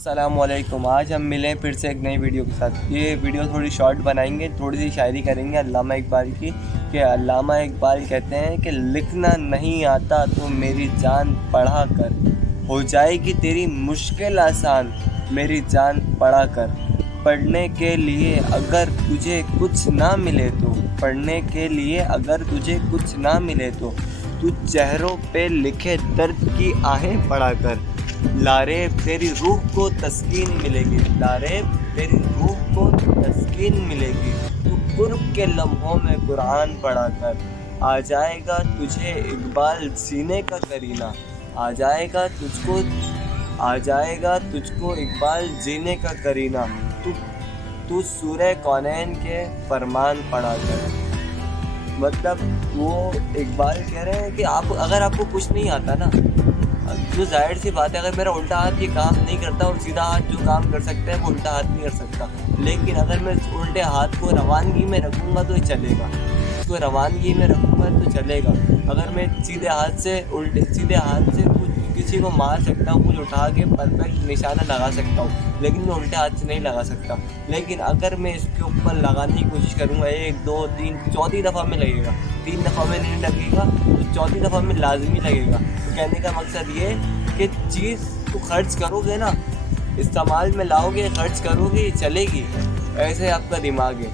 السلام علیکم۔ آج ہم ملیں پھر سے ایک نئی ویڈیو کے ساتھ۔ یہ ویڈیو تھوڑی شارٹ بنائیں گے، تھوڑی سی شاعری کریں گے علامہ اقبال کی، کہ علامہ اقبال کہتے ہیں کہ لکھنا نہیں آتا تو میری جان پڑھا کر، ہو جائے گی تیری مشکل آسان میری جان پڑھا کر۔ پڑھنے کے لیے اگر تجھے کچھ نہ ملے تو، پڑھنے کے لیے اگر تجھے کچھ نہ ملے تو چہروں پہ لکھے درد کی آہیں پڑھا کر۔ لارے تیری روح کو تسکین ملے گی، لارے تیری روح کو تسکین ملے گی، تو قرب کے لمحوں میں قرآن پڑھا کر۔ آ جائے گا تجھے اقبال سینے کا کرینہ، آ جائے گا تجھ کو اقبال جینے کا کرینہ، تو سورہ کونین کے فرمان پڑھا کر۔ مطلب وہ اقبال کہہ رہے ہیں کہ اگر آپ کو کچھ نہیں آتا نا، جو ظاہر سی بات ہے، اگر میرا الٹا ہاتھ یہ کام نہیں کرتا اور سیدھا ہاتھ جو کام کر سکتا ہے وہ الٹا ہاتھ نہیں کر سکتا، لیکن اگر میں الٹے ہاتھ کو روانگی میں رکھوں گا تو یہ چلے گا، اس کو روانگی میں رکھوں گا تو چلے گا۔ اگر میں سیدھے ہاتھ سے کسی کو مار سکتا ہوں، کچھ اٹھا کے پرفیکٹ نشانہ لگا سکتا ہوں، لیکن میں الٹے ہاتھ سے نہیں لگا سکتا۔ لیکن اگر میں اس کے اوپر لگانے کی کوشش کروں گا، 1 2 3 چوتھی دفعہ میں لگے گا، 3 دفعہ میں نہیں لگے گا تو چوتھی دفعہ میں لازمی لگے گا۔ تو کہنے کا مقصد یہ کہ چیز تو خرچ کرو گے نا، استعمال میں لاؤ گے، خرچ کرو گے، یہ چلے گی۔ ایسے آپ کا دماغ ہے،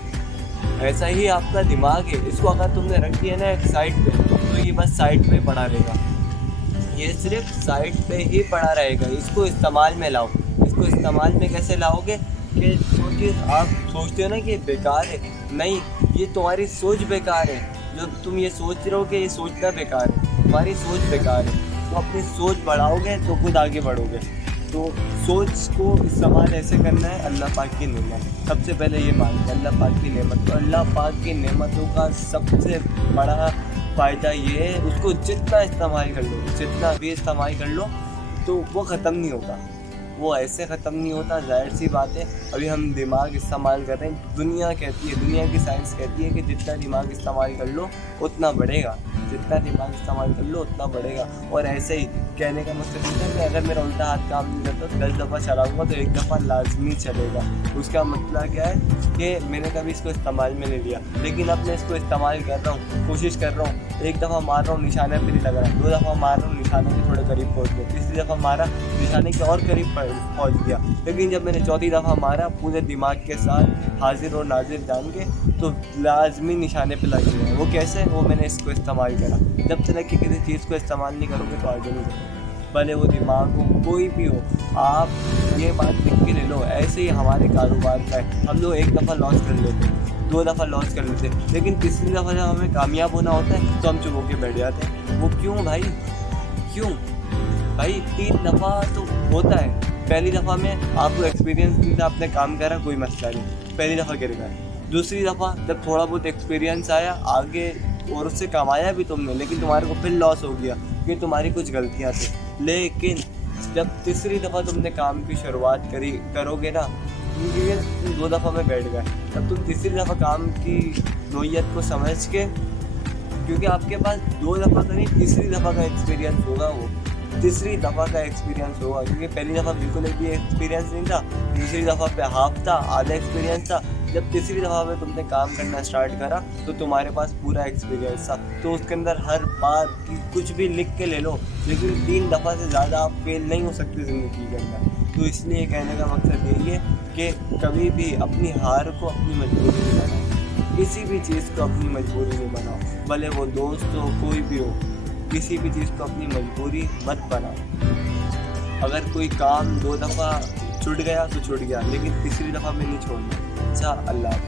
ایسا ہی آپ کا دماغ ہے۔ اس کو اگر تم نے رکھ دیا نا ایک سائڈ پہ تو یہ بس سائڈ پہ پڑا رہے گا، یہ صرف سائڈ پہ ہی پڑا رہے گا۔ اس کو استعمال میں لاؤ۔ اس کو استعمال میں کیسے لاؤ گے کہ جو چیز آپ سوچتے ہو نا کہ یہ بیکار ہے، نہیں، یہ تمہاری سوچ بیکار ہے۔ جو تم یہ سوچ رہے ہو کہ یہ سوچنا بیکار ہے، تمہاری سوچ بیکار ہے۔ تو اپنی سوچ بڑھاؤ گے تو خود آگے بڑھو گے۔ تو سوچ کو استعمال ایسے کرنا ہے، اللہ پاک کی نعمت سب سے پہلے یہ مانتے ہیں، اللہ پاک کی نعمت۔ تو اللہ پاک کی نعمتوں کا سب سے بڑا فائدہ یہ ہے، اس کو جتنا استعمال کر لو، جتنا بھی استعمال کر لو تو وہ ختم نہیں ہوتا، وہ ایسے ختم نہیں ہوتا۔ ظاہر سی بات ہے، ابھی ہم دماغ استعمال کر رہے ہیں، دنیا کہتی ہے، دنیا کی سائنس کہتی ہے کہ جتنا دماغ استعمال کر لو اتنا بڑھے گا، جتنا دماغ استعمال کر لو اتنا بڑھے گا۔ اور ایسے ہی کہنے کا مقصد یہ ہے کہ اگر میرا الٹا ہاتھ کام نہیں کرتا تو 10 دفعہ چلاؤں گا تو 1 دفعہ لازمی چلے گا۔ اس کا مطلب کیا ہے کہ میں نے کبھی اس کو استعمال میں نہیں لیا، لیکن اب میں اس کو استعمال کر رہا ہوں، کوشش کر رہا ہوں۔ 1 دفعہ مار رہا ہوں، نشانے پہ نہیں لگ رہا، 2 دفعہ مار رہا ہوں، نشانے کے تھوڑے قریب پہنچ گیا، تیسری دفعہ مارا، نشانے کے اور قریب پہنچ گیا، لیکن جب میں نے چوتھی دفعہ مارا پورے دماغ کے ساتھ، حاضر اور ناظر جان کے، تو لازمی نشانے پہ لگ گیا۔ وہ کیسے؟ وہ میں نے اس کو استعمال کرا۔ جب تک کہ کسی چیز کو استعمال نہیں کرو گے تو آگے نہیں کرو گے، بھلے وہ دماغ ہو، کوئی بھی ہو۔ آپ یہ بات لکھ کے لے لو، ایسے ہی ہمارے کاروبار کا ہے، ہم لوگ 1 دفعہ لاس کر لیتے، 2 دفعہ لاس کر لیتے، لیکن تیسری دفعہ جب ہمیں کامیاب ہونا ہوتا ہے تو ہم چپ ہو کے بیٹھ جاتے ہیں۔ وہ کیوں بھائی؟ کیوں بھائی؟ 3 دفعہ تو ہوتا ہے۔ پہلی دفعہ میں آپ کو ایکسپیرینس نہیں تھا، آپ نے کام کرا، کوئی مسئلہ نہیں، پہلی دفعہ گر گئے۔ دوسری دفعہ جب تھوڑا بہت ایکسپیرینس آیا آگے اور اس سے کمایا بھی تم نے، لیکن تمہارے کو پھر لاس ہو گیا کیونکہ تمہاری کچھ غلطیاں تھیں۔ لیکن جب تیسری دفعہ تم نے کام کی شروعات کرو گے نا، کیونکہ تم 2 دفعہ میں بیٹھ گئے، تب تم تیسری دفعہ کام کی نوعیت کو سمجھ کے، کیونکہ آپ کے پاس 2 دفعہ کا نہیں، تیسری دفعہ کا ایکسپیرینس ہوگا، وہ تیسری دفعہ کا ایکسپیرینس ہوگا، کیونکہ پہلی دفعہ بالکل بھی ایکسپیرینس نہیں تھا، دوسری دفعہ پہ ہاف تھا، آدھا ایکسپیرینس تھا۔ جب تیسری دفعہ میں تم نے کام کرنا اسٹارٹ کرا تو تمہارے پاس پورا ایکسپیرینس تھا، تو اس کے اندر ہر بات کی کچھ بھی لکھ کے لے لو، لیکن 3 دفعہ سے زیادہ آپ فیل نہیں ہو سکتے زندگی کے اندر۔ تو اس لیے کہنے کا مقصد یہی ہے کہ کبھی بھی اپنی ہار کو اپنی مجبوری نہیں بناؤ، کسی بھی چیز کو اپنی مجبوری نہیں بناؤ، بھلے وہ دوست ہو، کوئی بھی ہو، کسی بھی چیز کو اپنی مجبوری مت بناؤ۔ اگر کوئی کام 2 دفعہ چھوٹ گیا تو چھوٹ گیا، لیکن تیسری دفعہ میں نہیں چھوڑنا۔ اچھا، اللہ حافظ۔